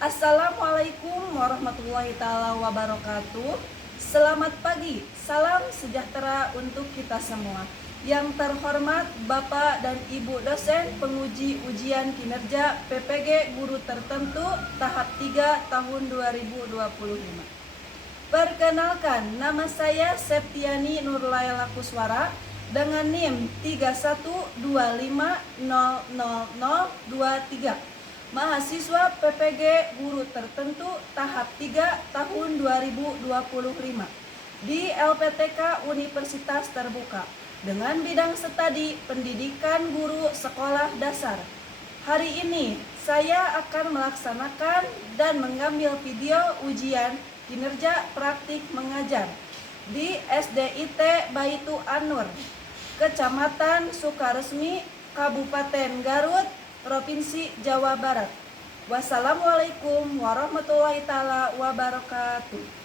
Assalamualaikum warahmatullahi taala wabarakatuh. Selamat pagi, salam sejahtera untuk kita semua. Yang terhormat Bapak dan Ibu dosen penguji ujian kinerja PPG Guru Tertentu tahap 3 tahun 2025. Perkenalkan, nama saya Septiani Nurlaila Kuswara dengan NIM 3125000023. Mahasiswa PPG Guru Tertentu tahap 3 tahun 2025 di LPTK Universitas Terbuka dengan bidang studi pendidikan guru sekolah dasar. Hari ini saya akan melaksanakan dan mengambil video ujian kinerja praktik mengajar di SDIT Baitu Anur, Kecamatan Sukaresmi, Kabupaten Garut, Provinsi Jawa Barat. Wassalamualaikum warahmatullahi taala wabarakatuh.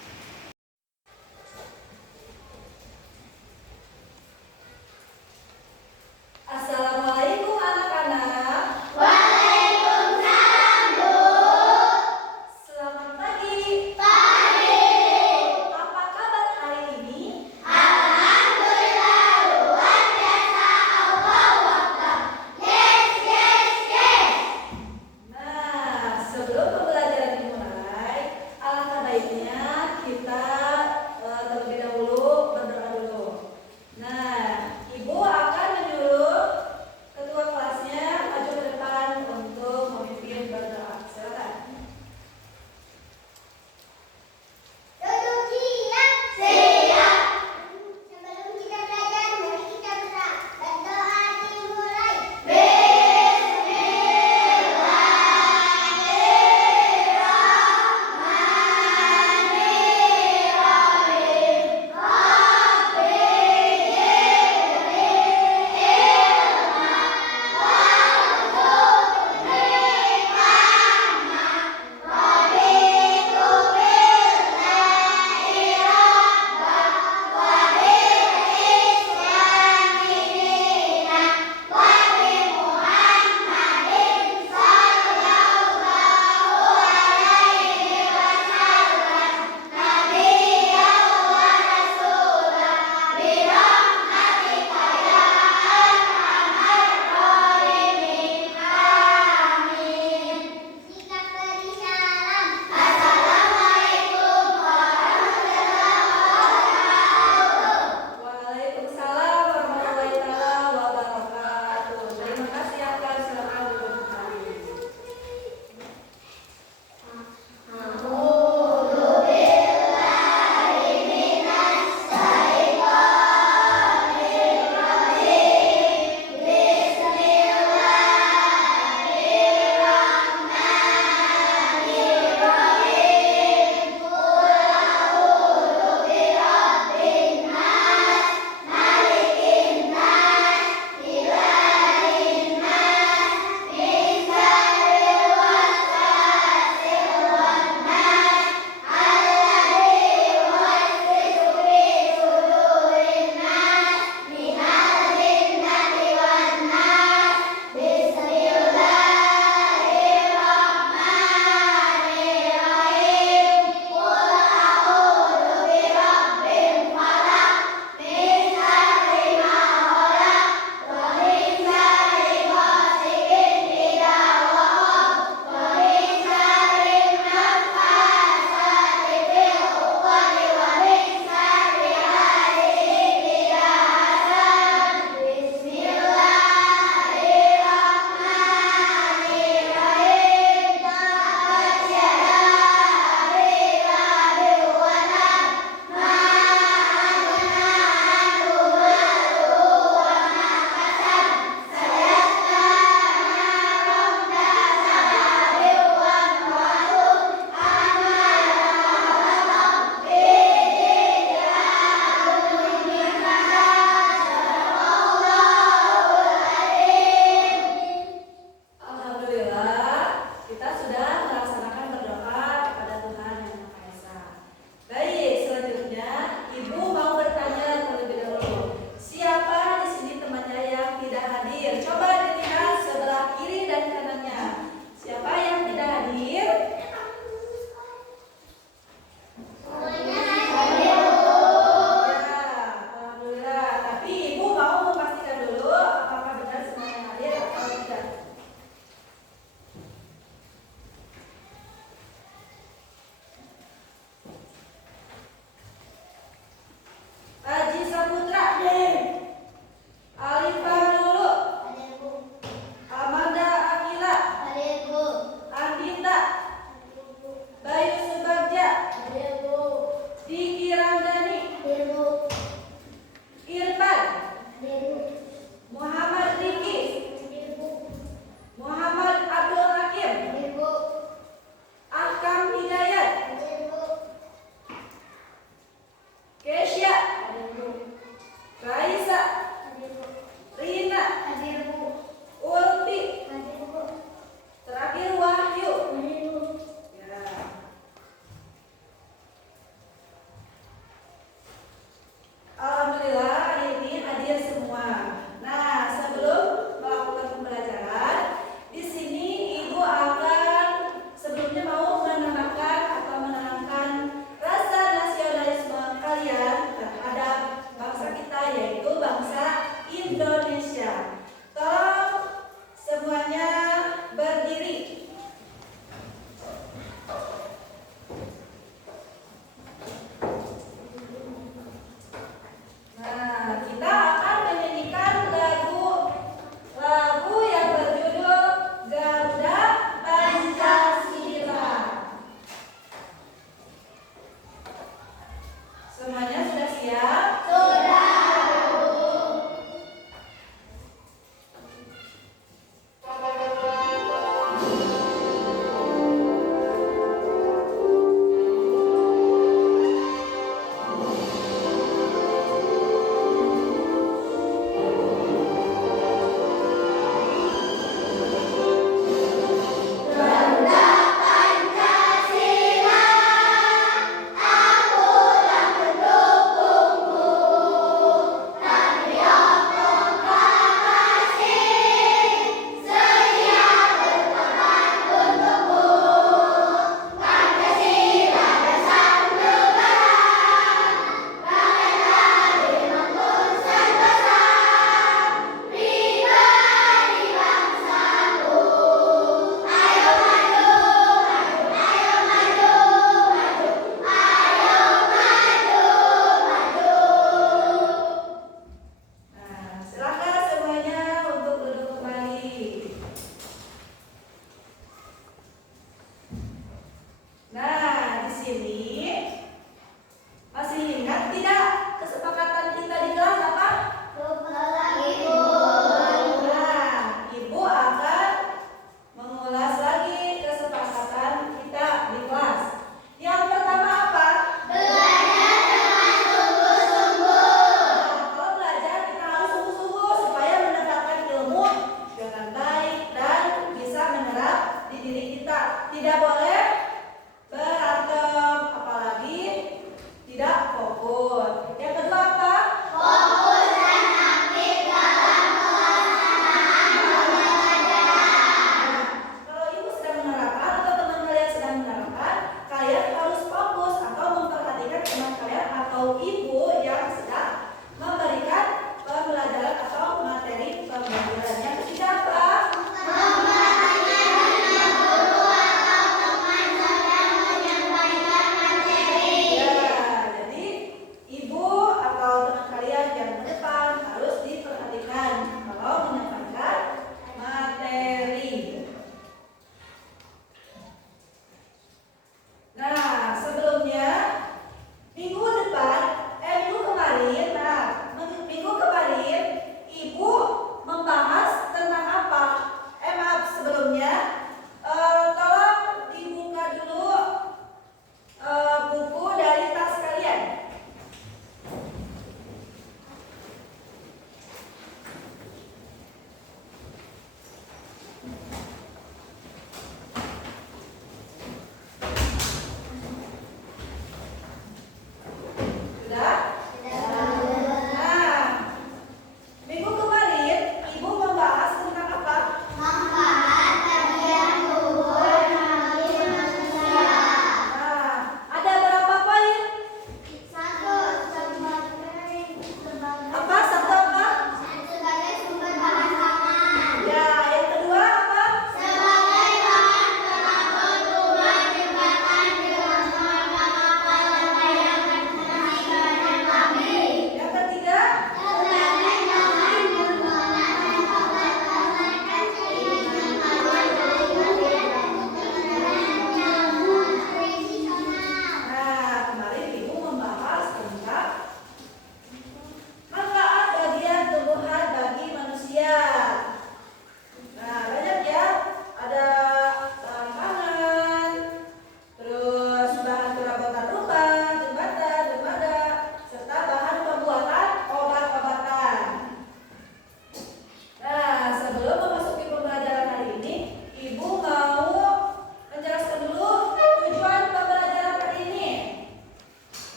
Assalamualaikum anak-anak. Waalaikumsalam, Bu. Selamat pagi. Pagi. Apa kabar hari ini? Alhamdulillah, luar biasa. Allahu Akbar. Yes, yes, yes. Nah, sebelum pembelajaran dimulai, alangkah baiknya tidak boleh berantem, apalagi tidak fokus. Yang kedua apa? Fokus dan aktif dalam pelaksanaan pembelajaran. Kalau ibu sedang menerapkan atau teman kalian sedang menerapkan, kalian harus fokus atau memperhatikan teman kalian atau ibu yang sedang memberikan pembelajaran atau materi pembelajaran. Yang ketiga apa? Memperhatikan guru atau teman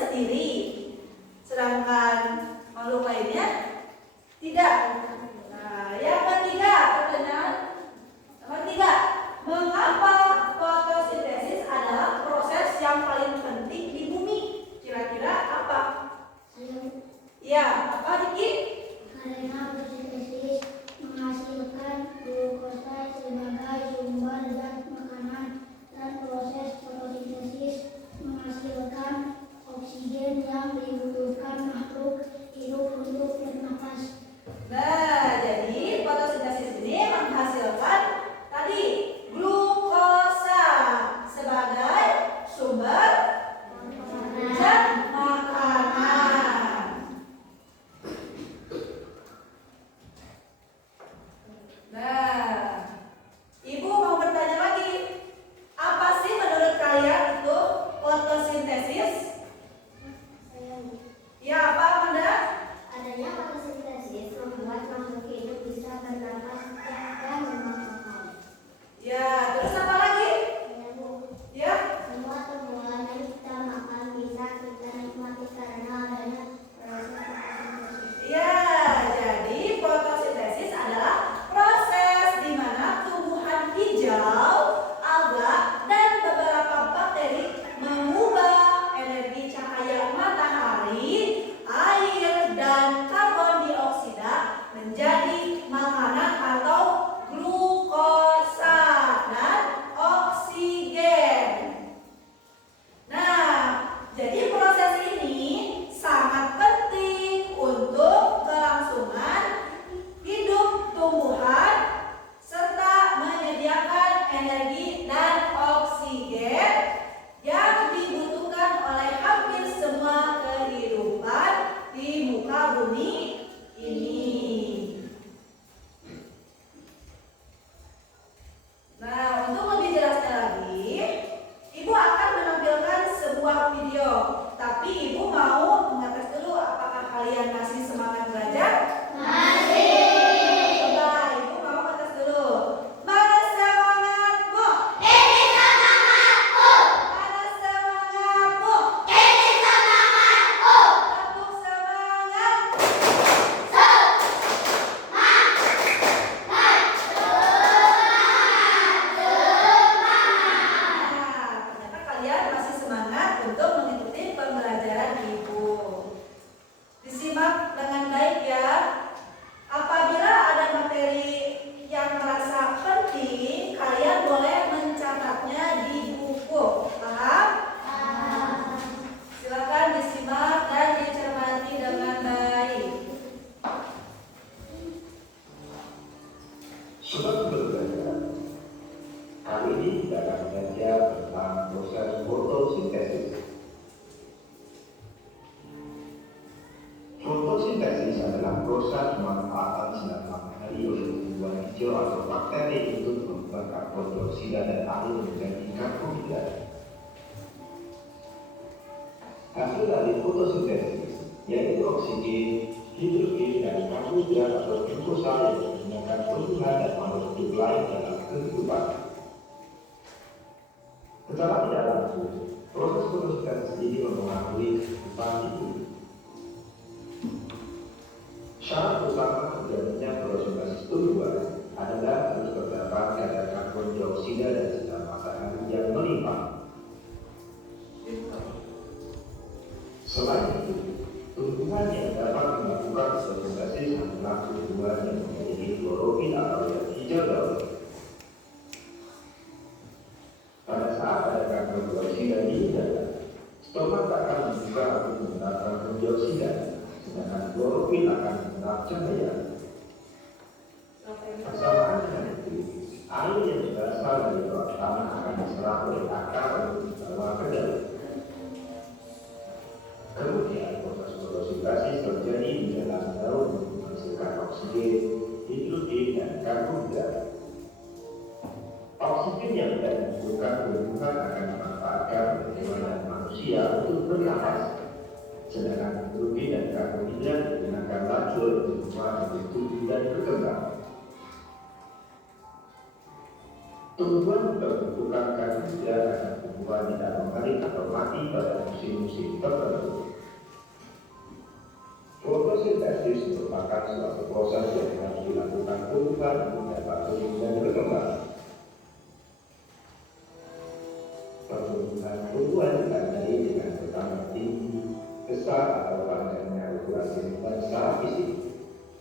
sendiri. Sedangkan makhluk lainnya tidak. Nah, yang ketiga, pertanyaan nomor 3. Mengapa fotosintesis adalah proses yang paling penting di bumi? Kira-kira apa? Ya, apa Diki? Karena fotosintesis menghasilkan glukosa sebagai sumber zat makanan dan proses fotosintesis menghasilkan oksigen yang dibutuhkan makhluk hidup untuk bernafas. Nah, jadi fotosintesis ini menghasilkan tadi glukosa sebagai sumber zat makanan. Nah, Ibu mau bertanya lagi. Apa sih menurut kalian itu fotosintesis? Ya, apa Amanda? Adanya fotosintesis membuat makhluk hidup bisa bernafas dan memakan. Ya, terus apa lagi? Ya, Semua tumbuhan yang kita makan bisa kita nikmati karena adanya proses fotosintesis. ya. Jadi fotosintesis adalah proses di mana tumbuhan hijau, alga, dan beberapa bakteri mengubah energi cahaya matahari, air, dan karbon dioksida menjadi makanan atau glukosa dan oksigen. Nah, jadi proses ini sangat penting untuk kelangsungan hidup tumbuhan serta menyediakan energi dan oksigen yang dibutuhkan oleh hampir semua kehidupan di muka bumi ini. Nah, untuk lebih jelasnya lagi, Ibu akan menampilkan sebuah video. Tapi Ibu mau mengetes dulu apakah kalian masih semangat belajar? Coba Ibu mau ngetes dulu. Mana semangatmu? Ini semangatku. Mana semangatmu? Ini semangatku. Tepuk semangat. Nah, ternyata kalian masih semangat untuk mengikuti pembelajaran Ibu. Disimak dengan baik ya. Apabila ada materi yang merasa penting, kalian boleh mencatatnya di buku. Paham? Silakan disimak dan dicermati dengan baik. Sobat berbelajar, kali ini kita akan belajar tentang proses fotosintesis. Fotosintesis adalah proses pemanfaatan sinar matahari oleh tumbuhan hijau atau bakteri untuk mengubah karbon dioksida dan air menjadi karbohidrat. Hasil dari fotosintesis yaitu oksigen, hidrogen, dan karbohidrat atau glukosa yang digunakan tumbuhan dan makhluk hidup lain dalam kehidupan. Secara tidak langsung, proses fotosintesis ini mempengaruhi kehidupan di bumi. Syarat utama terjadinya fotosintesis tumbuhan adalah harus terdapat kadar karbon dioksida dan sinar matahari yang melimpah. Selain itu, tumbuhan yang dapat melakukan fotosintesis adalah tumbuhan yang memiliki klorofil atau yang hijau daun. Pada saat ada karbon dioksida di udara, stomat akan membuka untuk menyerap karbon dioksida, sedangkan klorofil akan menyerap cahaya. Bersamaan dengan itu, air yang berasal dari bawah tanah akan diserap oleh akar untuk dibawa ke dalam. Kemudian proses fotosintesis terjadi di dalam daun untuk menghasilkan oksigen, hidrogen, dan karbohidrat. Oksigen yang tidak dibutuhkan tumbuhan akan dimanfaatkan oleh hewan dan manusia untuk bernafas, sedangkan hidrogen dan karbohidrat digunakan lagi oleh tumbuhan untuk tumbuh dan berkembang. Tumbuhan terbentukan karena tumbuhan tidak mengalir atau mati pada musim-musim tertentu. Fotosintesis merupakan suatu proses yang harus dilakukan tumbuhan untuk dapat tumbuh dan berkembang. Pertumbuhan tumbuhan ditandai dengan bertambah tinggi, besar atau panjangnya ukuran tumbuhan secara fisik.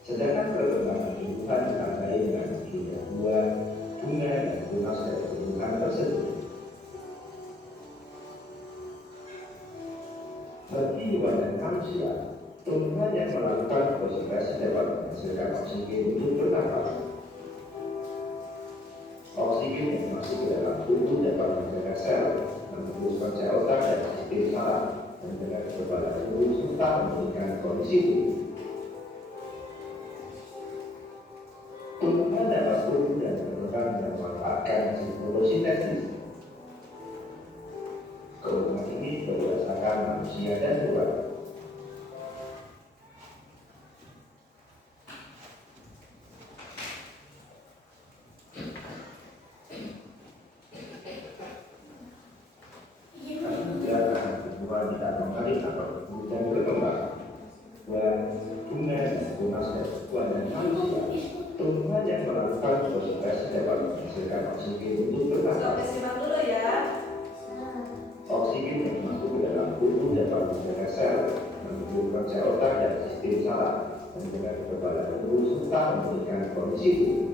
Sedangkan perkembangan tumbuhan ditandai dengan munculnya buah, bunga, dan tunas dari tumbuhan tersebut. Bagi badan manusia, tumbuhan yang melakukan fotosintesis dapat menghasilkan oksigen untuk bernafas. Oksigen yang masuk ke dalam tubuh dapat menjaga sel, menembuskan sel otak dan sistem saraf, menjaga kekebalan tubuh serta memulihkan kondisi tubuh. Tumbuhan dapat tumbuh dan berkembang dengan memanfaatkan fotosintesis. Keuntungan ini berdasarkan manusia dan hewan. Tumbuhan tidak mengalir atau tumbuhan berkembang. Dan bunga dan tunas dan buah dan manusia. Tumbuhan yang melakukan fotosintesis dapat menghasilkan oksigen untuk bernafas. Sampai simak dulu ya. Oksigen yang masuk ke dalam tubuh dapat menjaga sel, menumbuhkan sel otak dan sistem saraf, menjaga kekebalan tubuh serta memulihkan kondisi tubuh.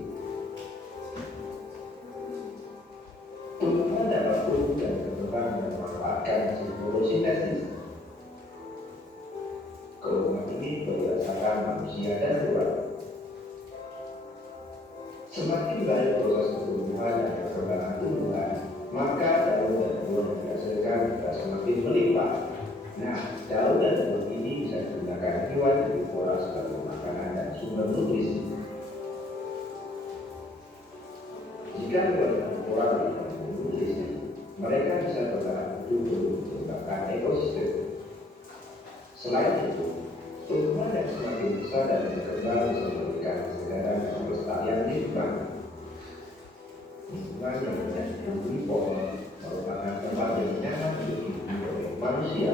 Tumbuhan dapat tumbuh dan berkembang dengan memanfaatkan fotosintesis. Keuntungan ini berdasarkan manusia dan hewan. Semakin baik proses pertumbuhan dan perkembangan tumbuhan, maka daun dan buah yang dihasilkan juga semakin melimpah. Nah, daun dan buah ini bisa digunakan hewan herbivora sebagai makanan dan sumber nutrisi. Jika hewan herbivora diberikan nutrisi, mereka bisa bertahan hidup untuk mengembangkan ekosistem. Selain itu, tumbuhan yang semakin besar dan berkembang bisa memberikan kesegaran dan kelestarian lingkungan. Lingkungan yang menjadi pohon merupakan tempat yang nyaman untuk dihidupi oleh manusia.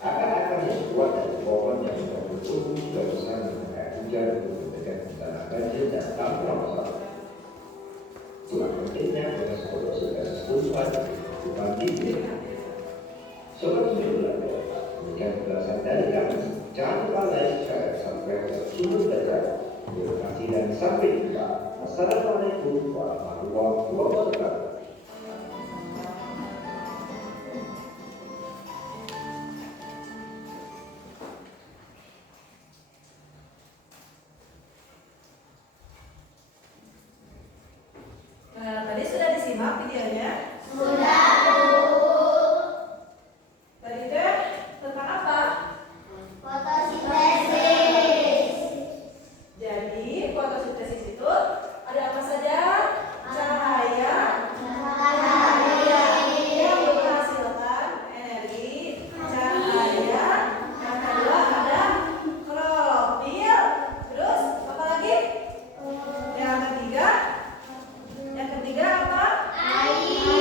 Akar-akar yang kuat dari pohon yang sudah bertumbuh juga bisa menekan hujan untuk mencegah bencana banjir dan tanah longsor. Itulah pentingnya proses fotosintesis tumbuhan bukan iklim. Sobat Sumber Belajar, demikian penjelasan dari kami. Jangan lupa like, share, subscribe ke Sumber Belajar. Terima kasih dan sampai jumpa. Assalamualaikum warahmatullahi wabarakatuh. Nah, tadi sudah disimak videonya? Sudah. Tadi teh tentang apa? Fotosintesis. Jadi fotosintesis itu ada apa saja? Cahaya yang menghasilkan energi cahaya. Yang kedua ada klorofil. Terus apa lagi? Yang ketiga apa? Air.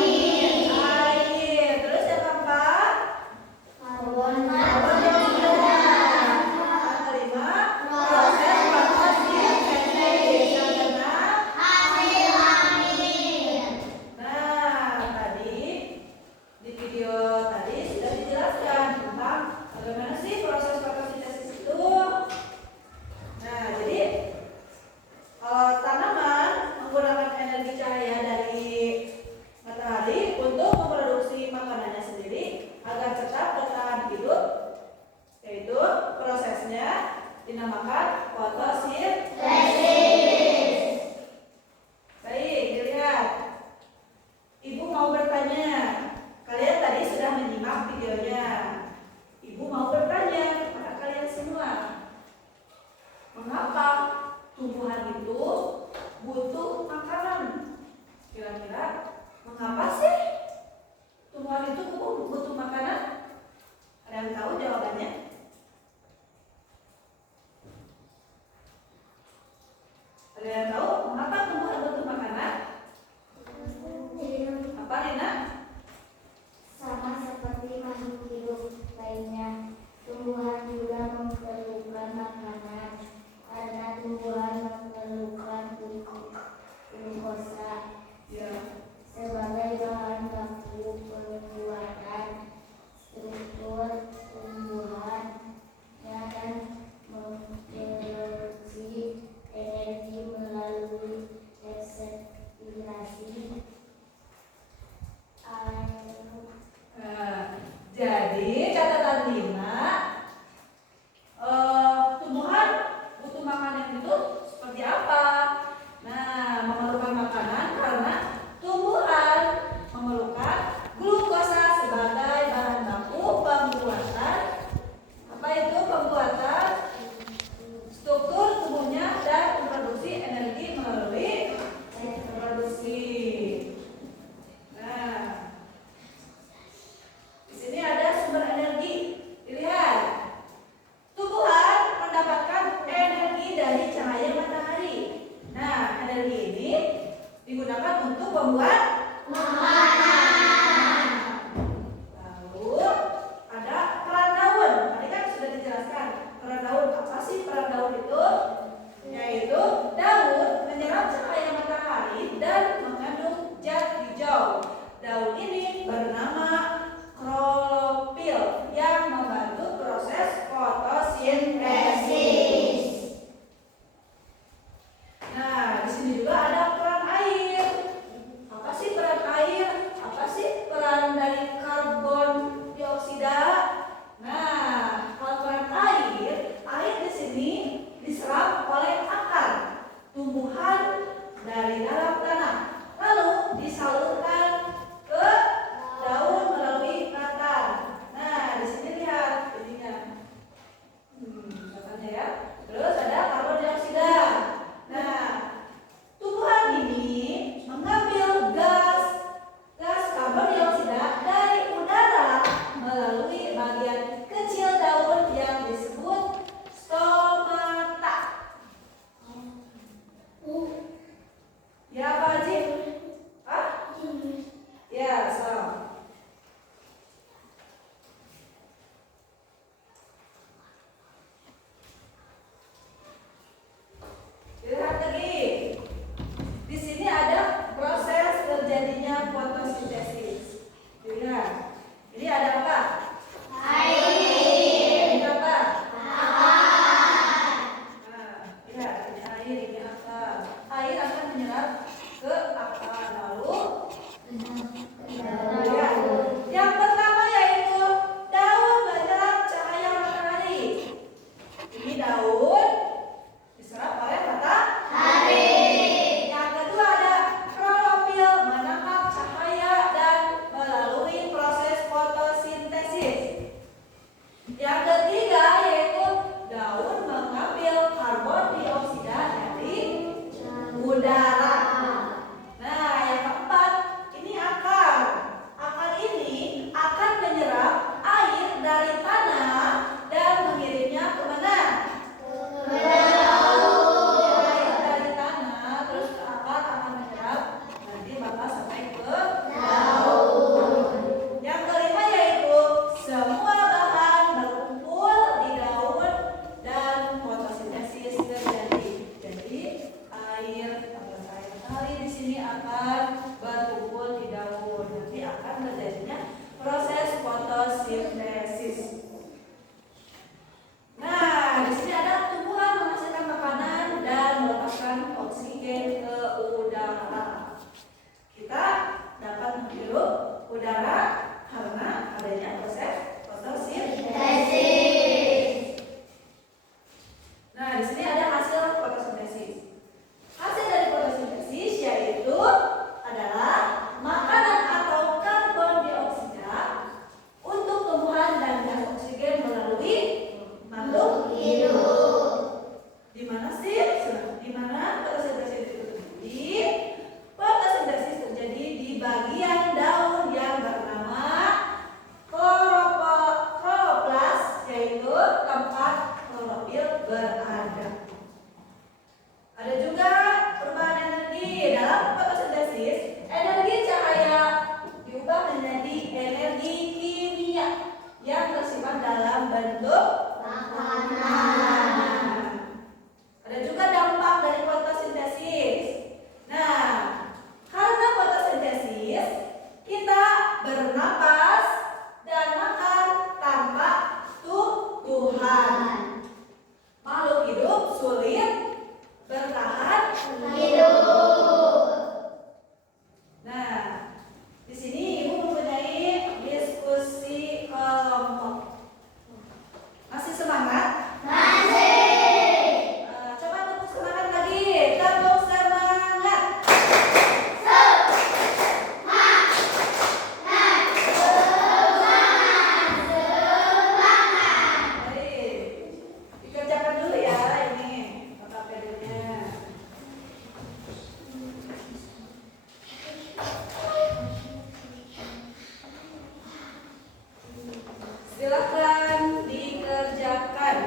Silakan dikerjakan.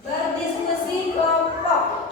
Berdiskusi kelompok.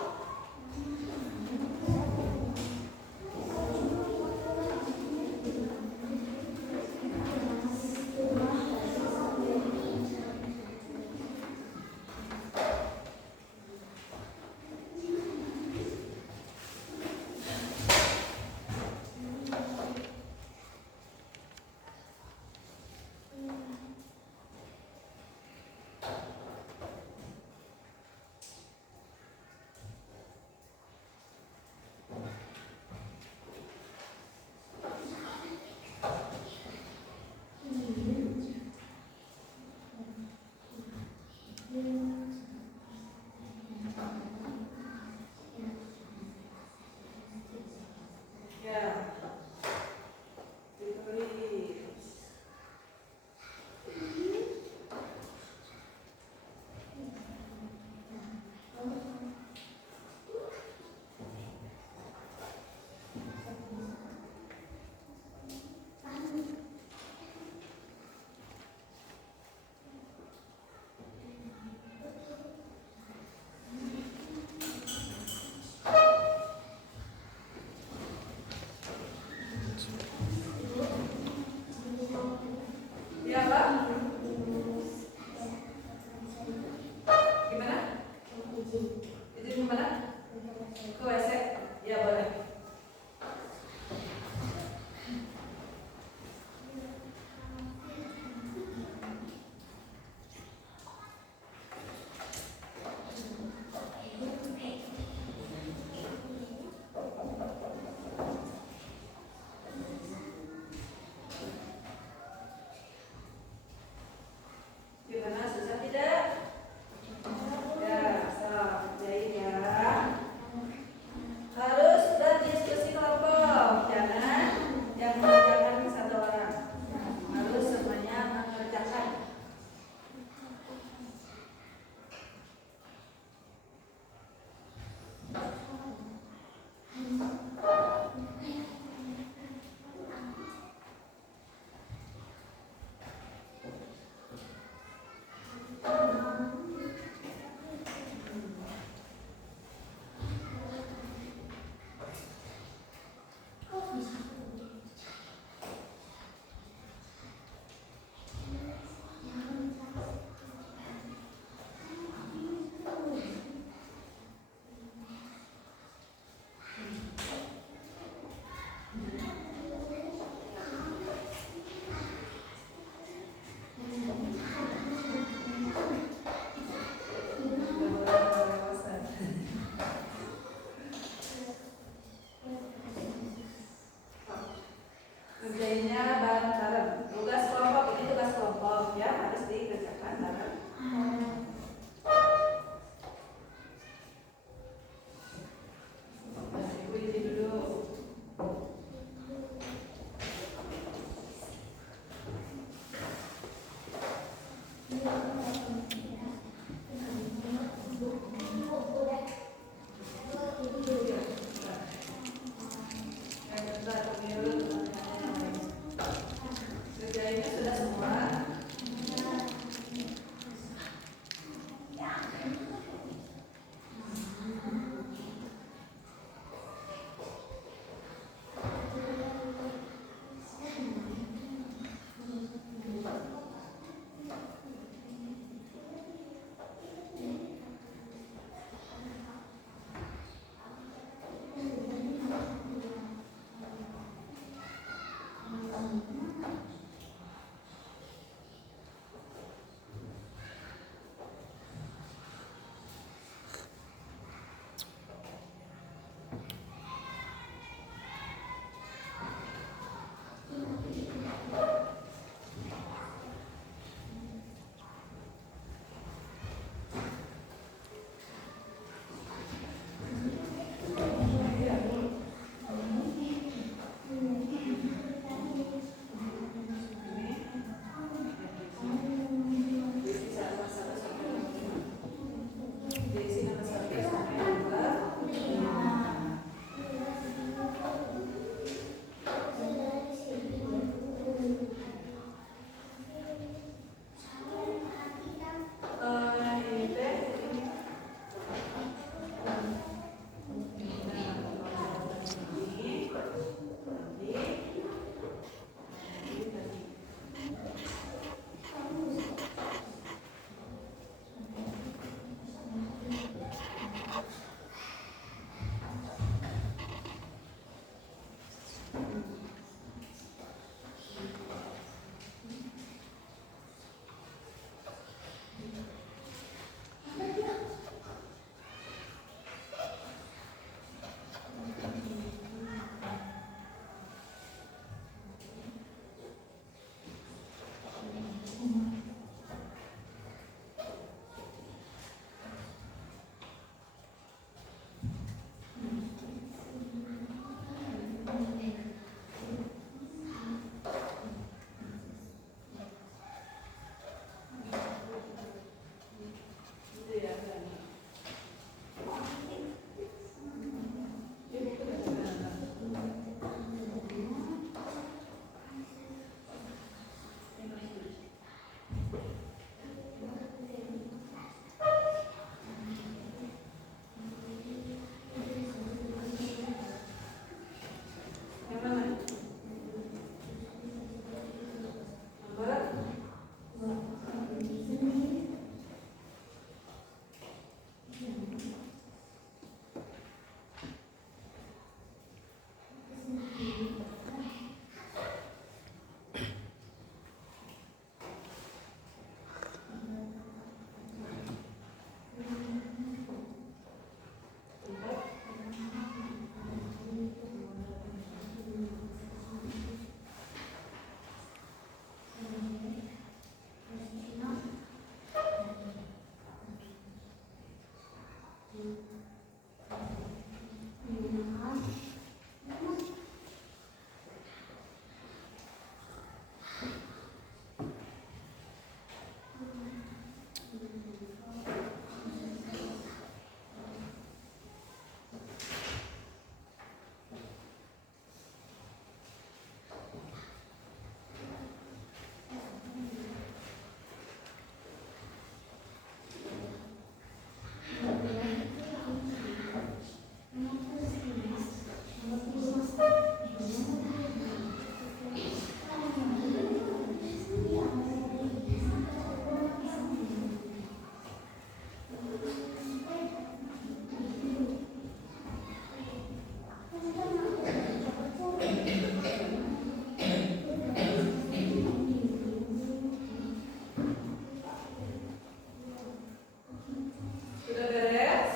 Sudah beres?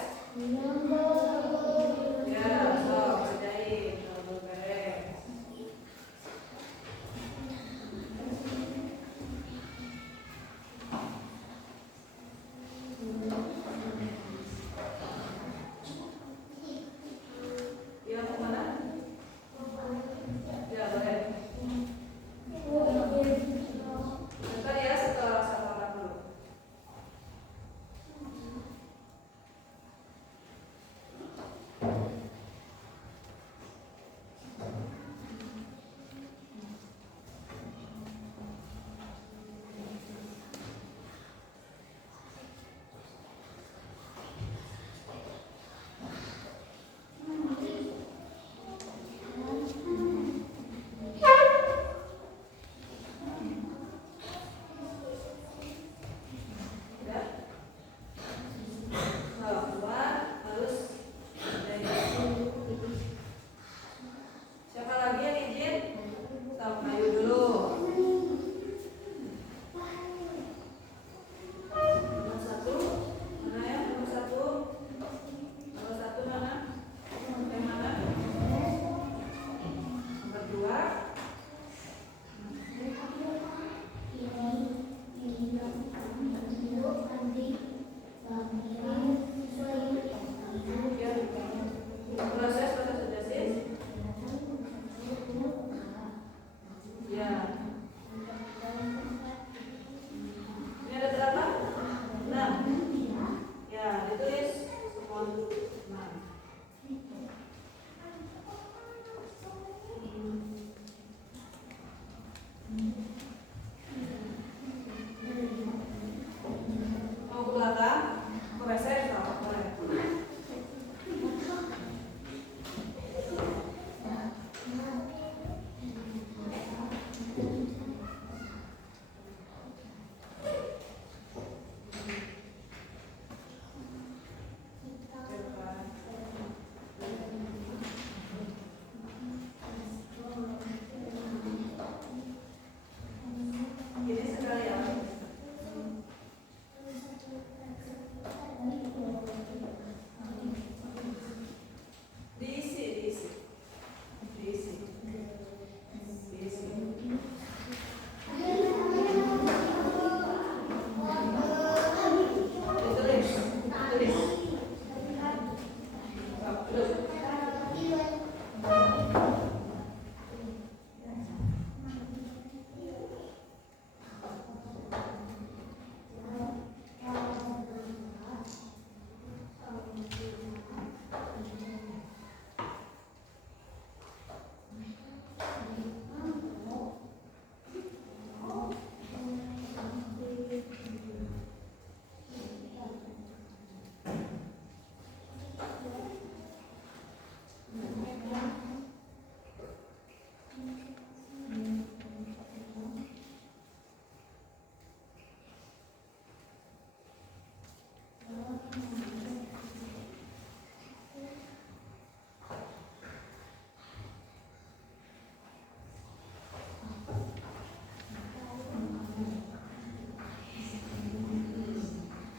Ya, sok kerjain kalau belum beres. Ya, mau mana? Ya, boleh. Bentar ya, setelah satu orang dulu. Ya. Nah, keluar, harus dari. Siapa lagi yang izin? Stop, Ayu dulu. Nomor satu, mana ya? Nomor satu. Nomor satu mana? Yang mana? Nomor dua. Ya. Proses fotosintesis. Ya. Ini ada berapa? 6. Ya, ditulis semua 6. Mau ke belakang? Ke WC? Sama, boleh. Ini sekalian. Diisi, diisi. Diisi. Diisi. Ditulis. Tulis. Stop, duduk.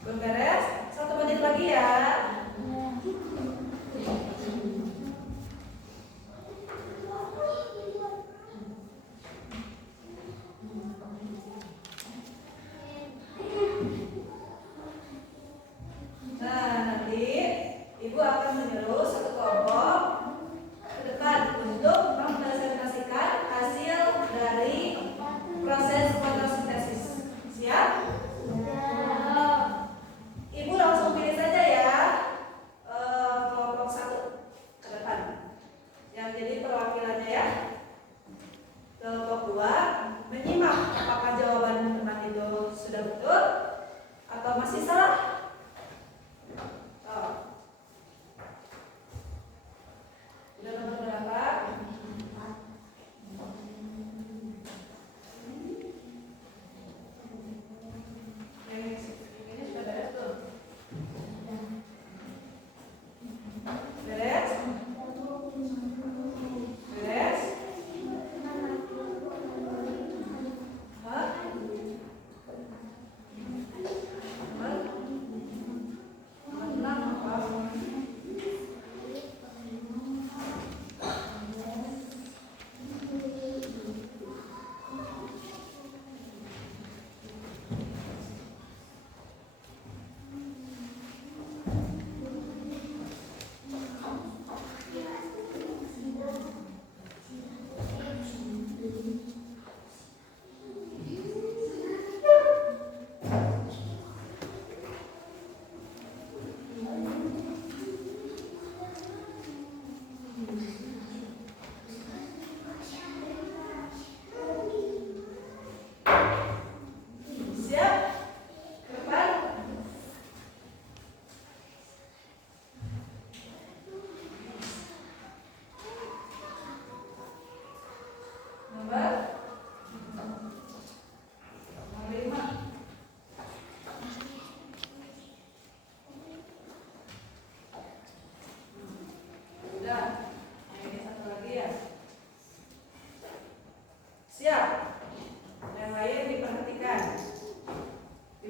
Belum beres? 1 menit lagi ya. Nah, nanti Ibu akan menyuruh satu kelompok ke depan untuk mempresentasikan hasil dari proses fotosintesis. Siap? Ibu langsung pilih saja ya kelompok 1 ke depan yang jadi perwakilannya ya. Kelompok 2 menyimak apakah jawaban teman itu sudah betul atau masih salah.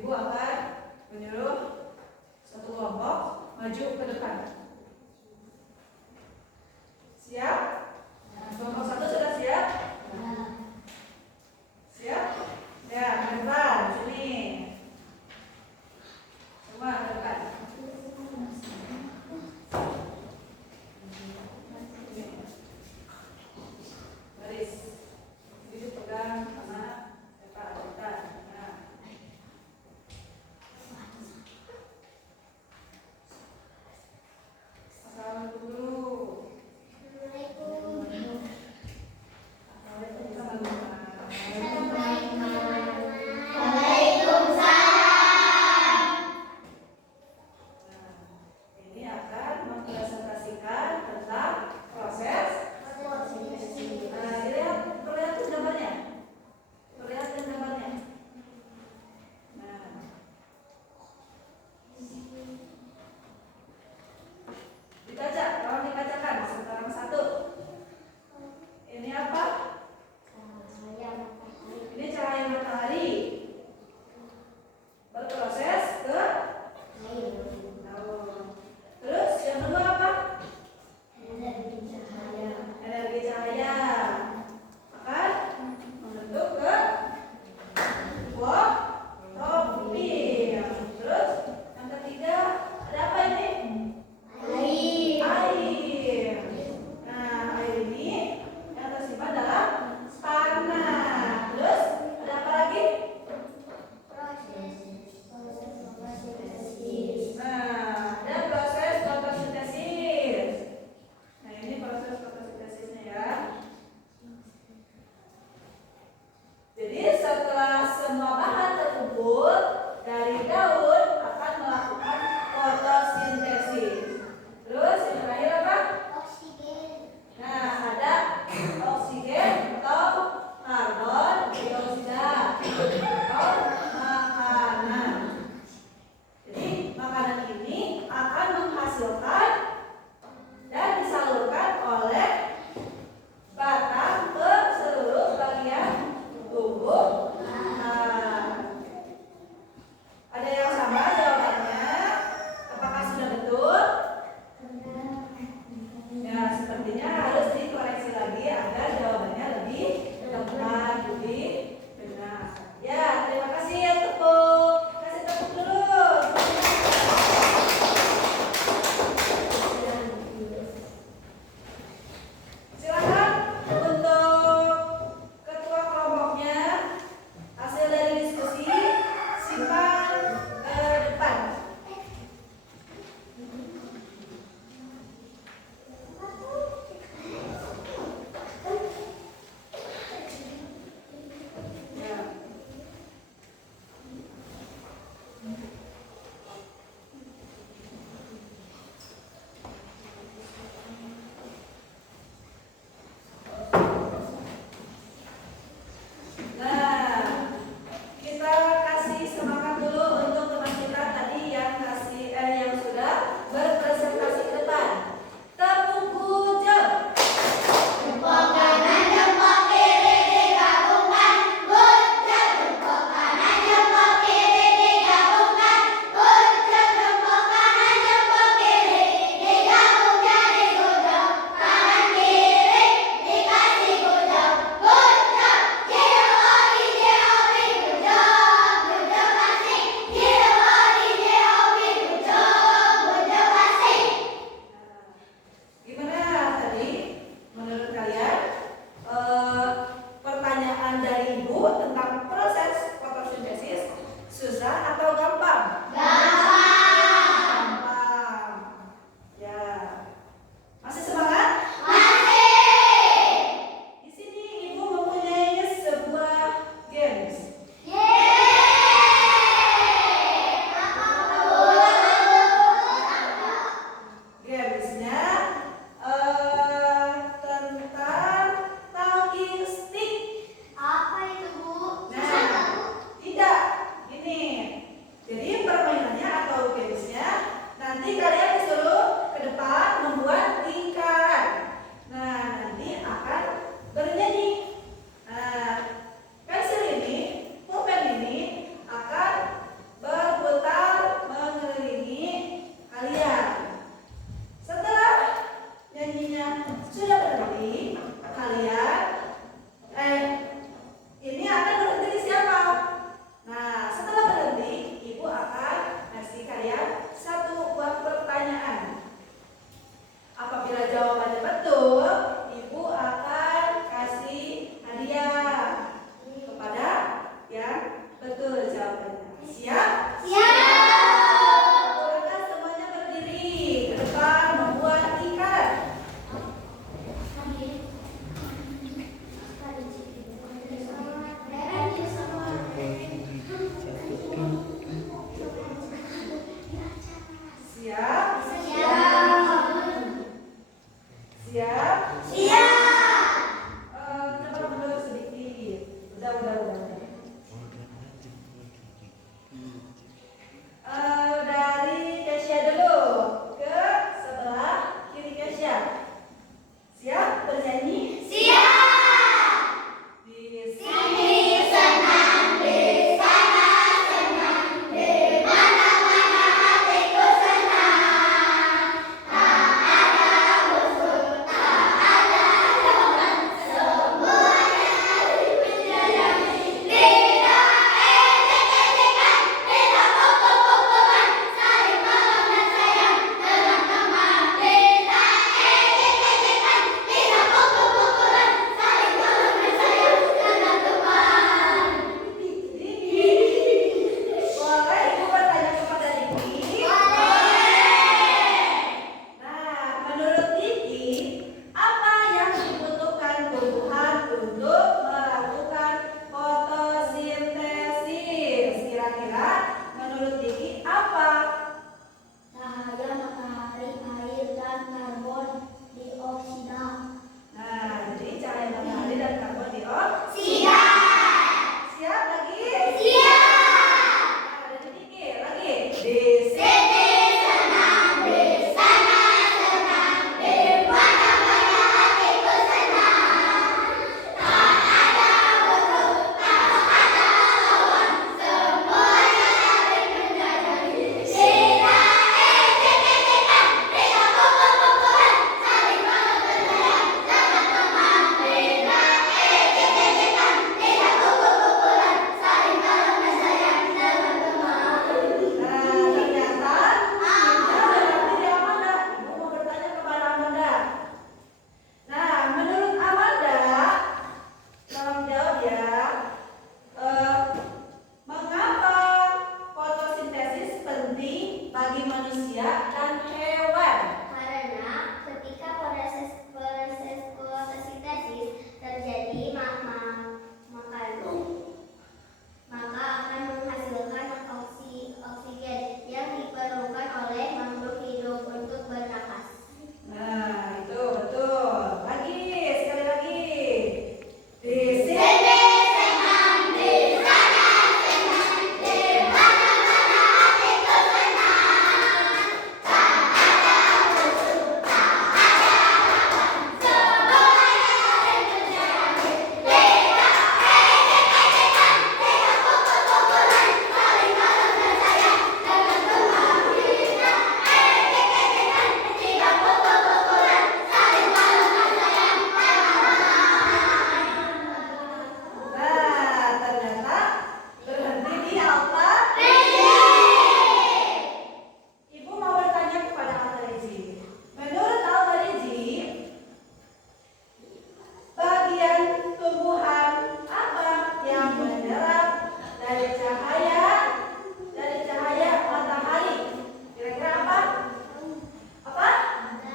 Ibu akan menyuruh satu kelompok maju ke depan. Siap? Kelompok satu sudah siap? Siap? Ya, ke depan, sini. Semua ke depan. Baris. Jadi pegang sama depan. Nah. Menurut Diki apa? Cahaya matahari, air, dan karbon dioksida. Nah, jadi cahaya matahari dan karbon dioksida. Siap. Siap lagi? Siap. Nah, dari Diki lagi. Di sini. Senang, di sana senang, di mana-mana hatiku senang. Tak ada musuh, tak ada lawan, semuanya saling menyayangi. Kita ejekan, kita pukul-pukulan, saling balas berdaya, jangan teman. Kita ejekan, kita pukul-pukulan, saling balas berdaya, jangan teman. Nah, ternyata kita berarti di Amanda. Ibu mau bertanya kepada Amanda. Nah, menurut Amanda, tolong jawab ya. Mengapa fotosintesis penting bagi manusia dan hewan? Karena ketika proses fotosintesis terjadi maka akan menghasilkan oksigen yang diperlukan oleh makhluk hidup untuk bernapas. Nah, itu betul. Lagi, sekali lagi. Di sini. Senang, di sana senang, di mana-mana hatiku senang. Tak ada musuh, tak ada lawan, semuanya saling menyayangi. Kita ejekan, kita pukul-pukulan, saling balas berdaya, jangan teman. Kita ejekan, kita pukul-pukulan, saling balas berdaya, jangan Nah, ternyata berhenti di alfa. Ibu mau bertanya kepada Alta Rizi. Menurut Alta Rizi, bagian tumbuhan apa yang menyerap dari cahaya matahari? Kira-kira apa? Apa?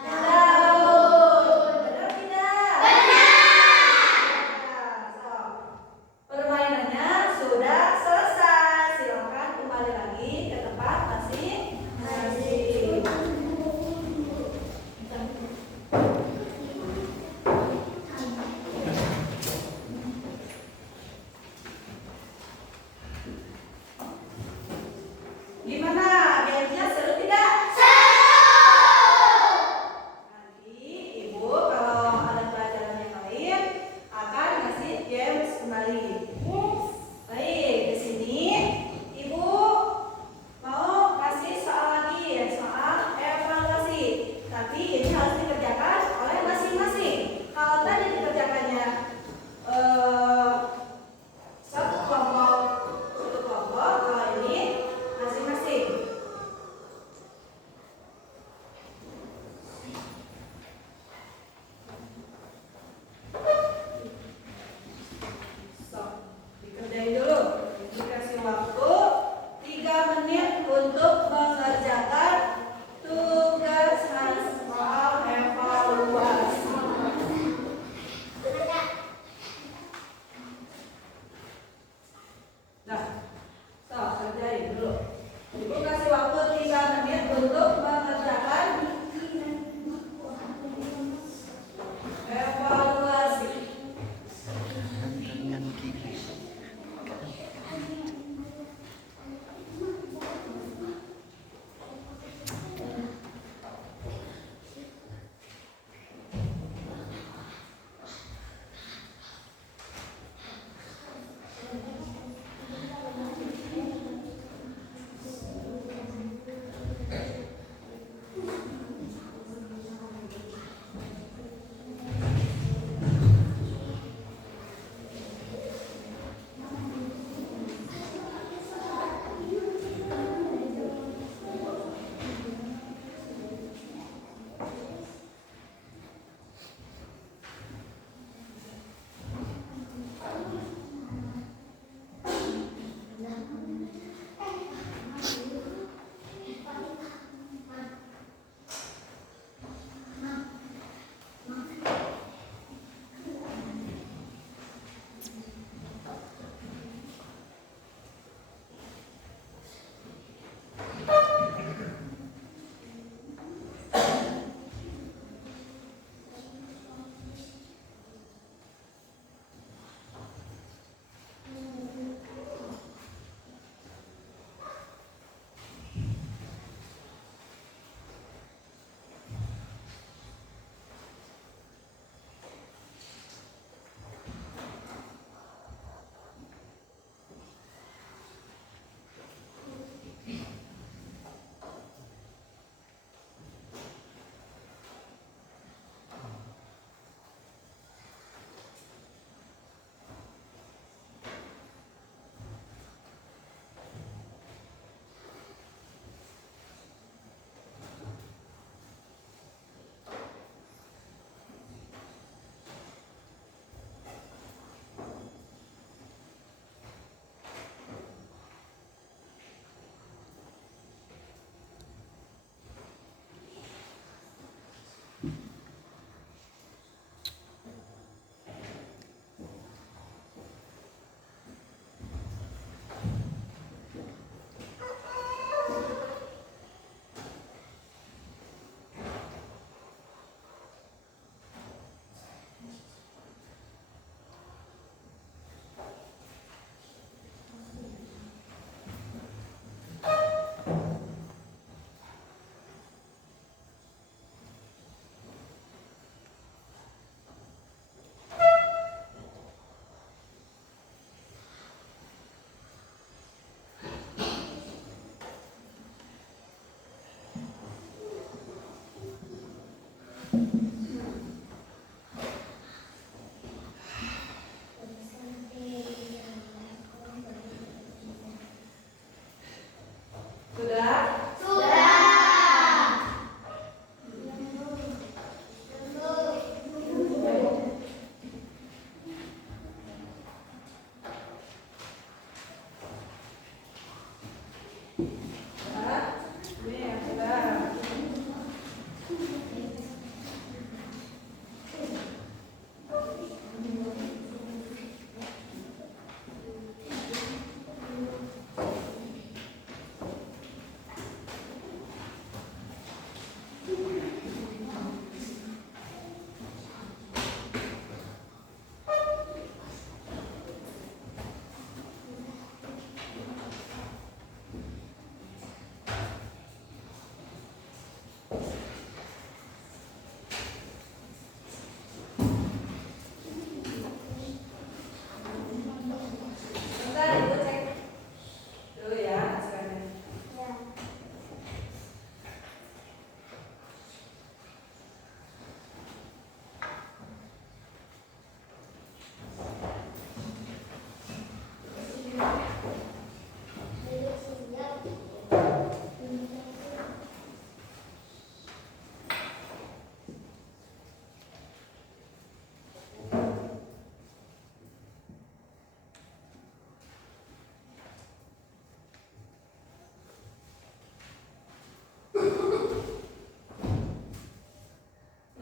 Daun. Benar tidak? So, permainannya sudah selesai. Silakan kembali lagi ke tempat masing-masing. Gimana? Gamesnya seru tidak? Nanti Ibu kalau ada pelajaran yang lain akan ngasih games kembali. Baik, di sini Ibu mau kasih soal lagi, soal evaluasi. Tapi ini harus dikerjakan oleh masing-masing. Kalau tadi dikerjakannya satu kelompok, kalau ini masing-masing. Sudah? Sudah? Ini yang sudah. Bentar, Ibu cek dulu ya hasilnya.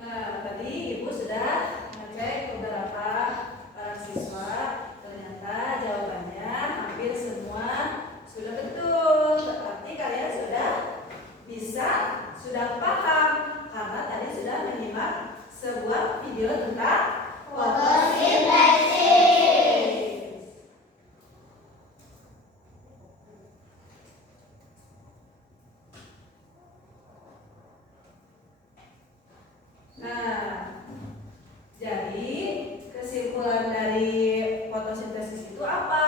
Nah, tadi Ibu sudah ngecek beberapa para siswa. Ternyata jawabannya hampir semua sudah betul. Berarti kalian sudah bisa, sudah paham karena tadi sudah menyimak sebuah video tentang fotosintesis. Nah, jadi kesimpulan dari fotosintesis itu apa?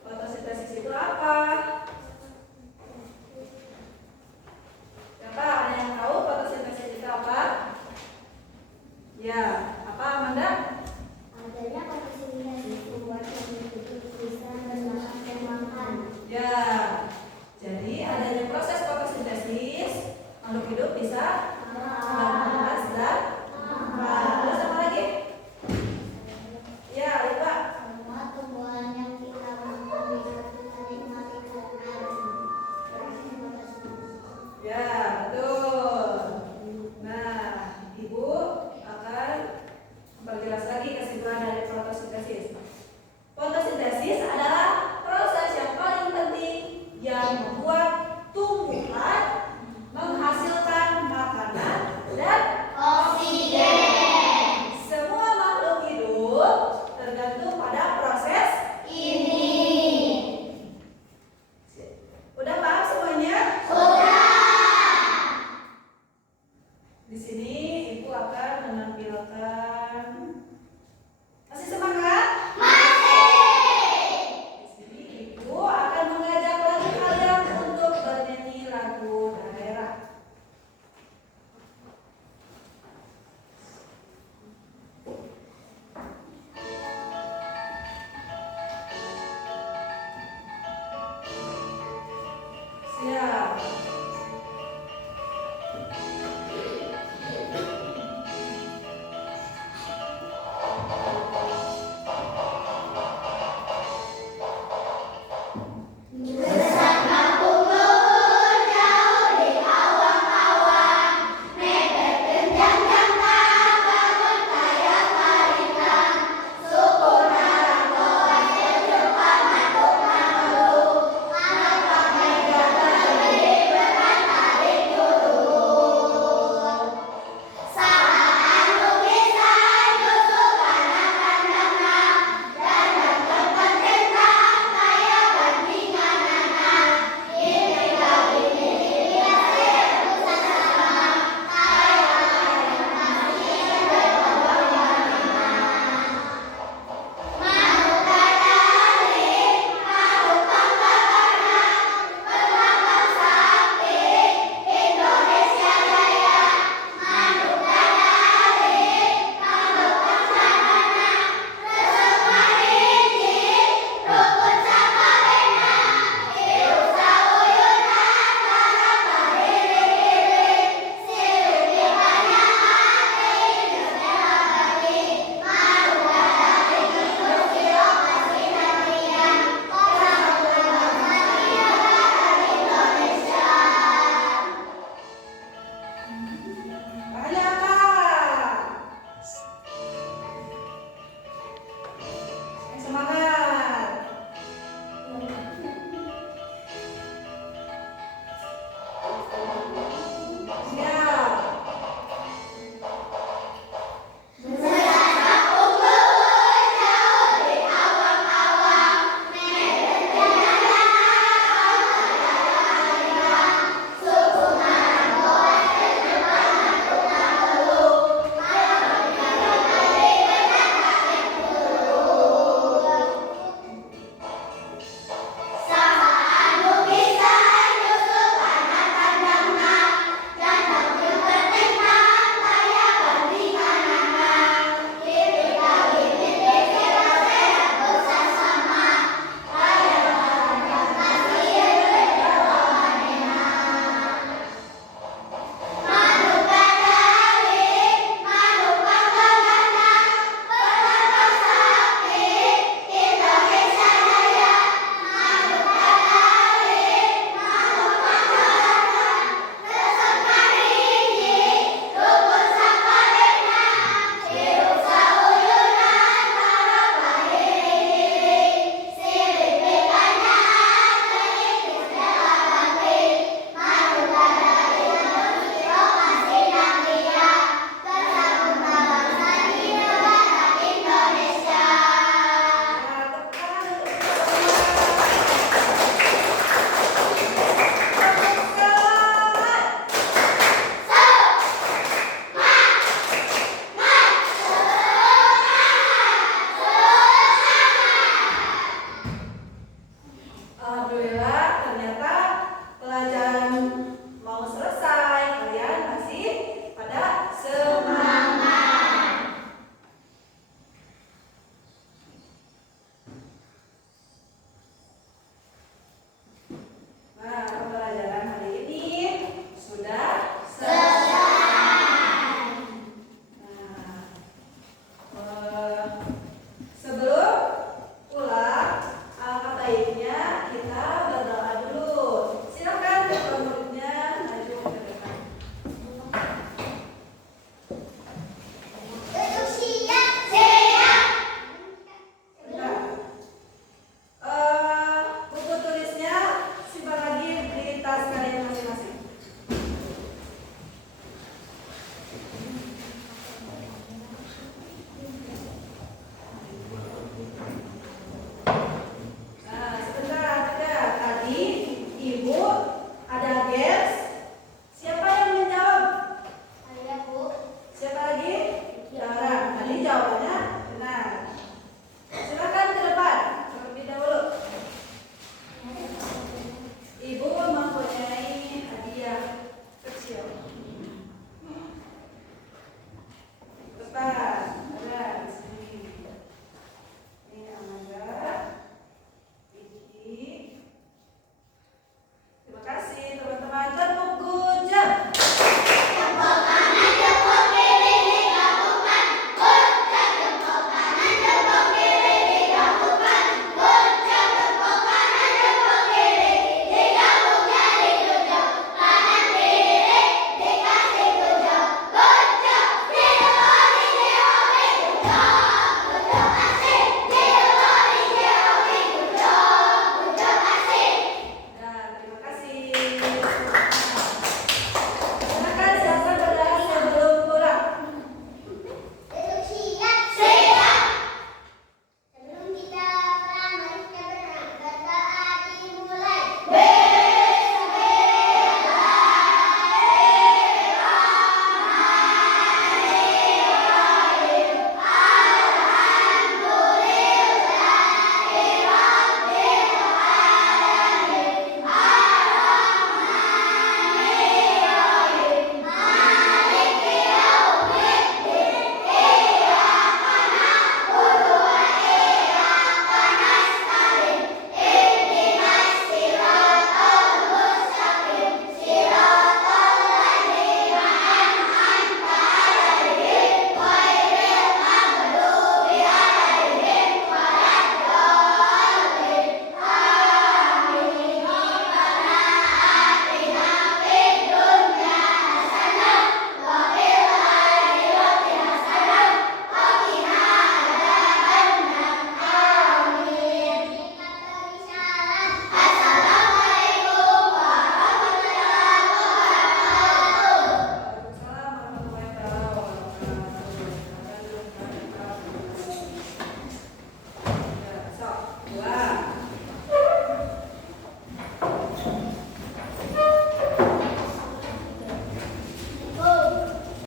Fotosintesis itu apa? Siapa ada yang tahu fotosintesis itu apa? Ya, apa Amanda? Adanya fotosintesis membuat hidup bisa bermakan dan makan. Ya, jadi adanya proses fotosintesis makhluk hidup bisa bernafas dan makan. Terus apa lagi? Ya, lupa. Semua tumbuhan yang kita makan bisa kita nikmati karena adanya fotosintesis. Ya, betul. Nah, Ibu akan memperjelas lagi kesimpulan dari fotosintesis. Fotosintesis adalah proses yang paling penting yang membuat tumbuhan menghasilkan makanan. Alhamdulillah